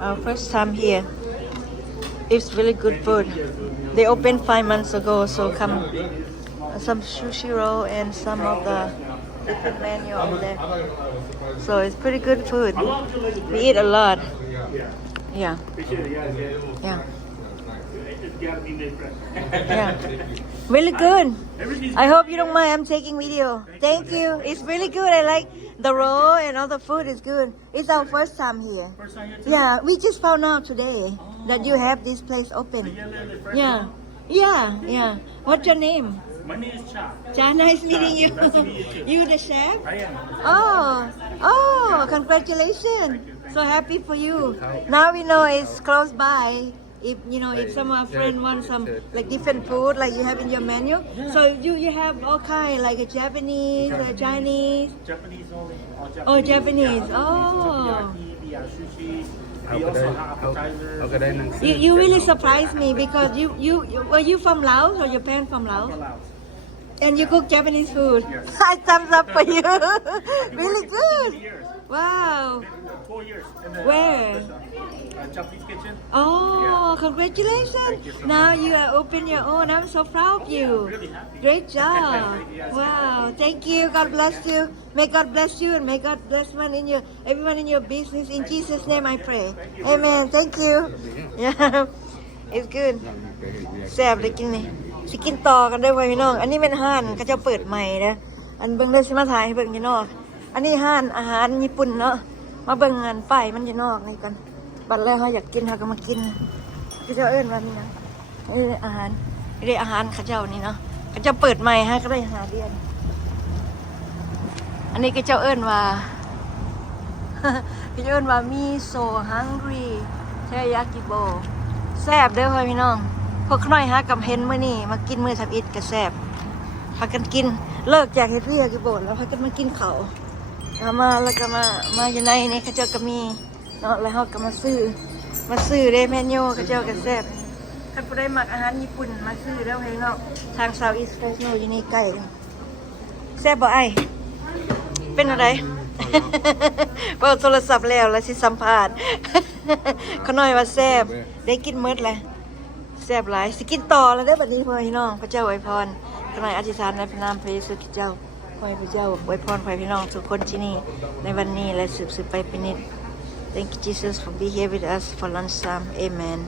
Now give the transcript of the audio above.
Our first time here. It's really good food. They opened 5 months ago, so come some sushi roll and some of the different menu over there. So it's pretty good food. We eat a lot. Yeah. Yeah. Yeah. Really good. I hope you don't mind I'm taking video. Thank you. It's really good. I like the roll and all the food is good. It's our first time here. First time here too? Yeah, we just found out today that you have this place open. Yeah. Yeah, yeah. What's your name? My name is Cha. Cha, nice meeting you. Nice to meet you too. You the chef? I am. Oh, congratulations. So happy for you. Now we know it's close by. If if some of our friend want some like different food like you have in your menu. So you have all kind like a Japanese, Chinese. Japanese only. All Oh, Japanese. Japanese. Oh. We have sushi. We also have appetizers. You really surprised me because you were you from Laos or your parents from Laos? And you cook Japanese food. I thumbs up for you. Really good. Wow. 4 years. Where? Japanese kitchen. Oh, congratulations. Now you are open your own. I'm so proud of you. Great job. Wow. Thank you. God bless you. May God bless you and may God bless everyone in your business. In Jesus' name I pray. Amen. Thank you. Yeah. It's good. แซ่บได้กินนี่สิกินต่อกันได้บ่พี่น้องอันนี้เป็นห้านเขาเจ้าเปิดใหม่นะอันเบิ่งได้สิมาถ่ายให้เบิ่งอยู่นอกอันนี้ห้านอาหารญี่ปุ่นเนาะมาเบิ่งงานป้ายมันอยู่นอกนี่กันบัดแล้วเฮาอยากกินเฮาก็มากินเขาเจ้าเอิ้นว่านี่นะนี่อาหารนี่อาหารเขาเจ้านี่เนาะเขาเจ้าเปิดใหม่ฮะก็ได้หาเดือนอันนี้ก็เจ้าเอิ้นว่า พี่เอิ้นว่ามีโซฮังรีเทยากิโบแซ่บเด้อพ่อพี่น้องพวกน้อยหากับเห็นมื้อนี้มากินมื้อทับอิฐก็แซ่บพากันกินเลิกจากเฮ็ดเวียกอยู่โบสถ์แล้วพากันมากินข้าวมาแล้วก็มาอยู่ในนี่เขาเจ้าก็มีเนาะแล้วเฮาก็มาซื้อเด้เมนูเขาเจ้าก็แซ่บคันผู้ใดมักอาหารญี่ปุ่นมาซื้อเด้อพี่น้องทาง South East Fresno อยู่นี่ใกล้แซ่บบ่ไอ้เป็นอะไร เปิดโทรศัพท์แล้วสิสัมภาษณ์ เขาน้อยว่าแซ่บได้กินหมดแล้วแซ่บหลายสิกินต่อแล้วเด้อบัดนี้พ่อพี่น้องพระเจ้าอวยพรขอให้อธิษฐานในพระนามพระเยซูคริสต์เจ้าขอให้พระเจ้าอวยพรให้พี่น้องทุกคนที่นี่ในวันนี้และสืบไปเป็นนิจ Thank you Jesus for being here with us for lunchtime. Amen.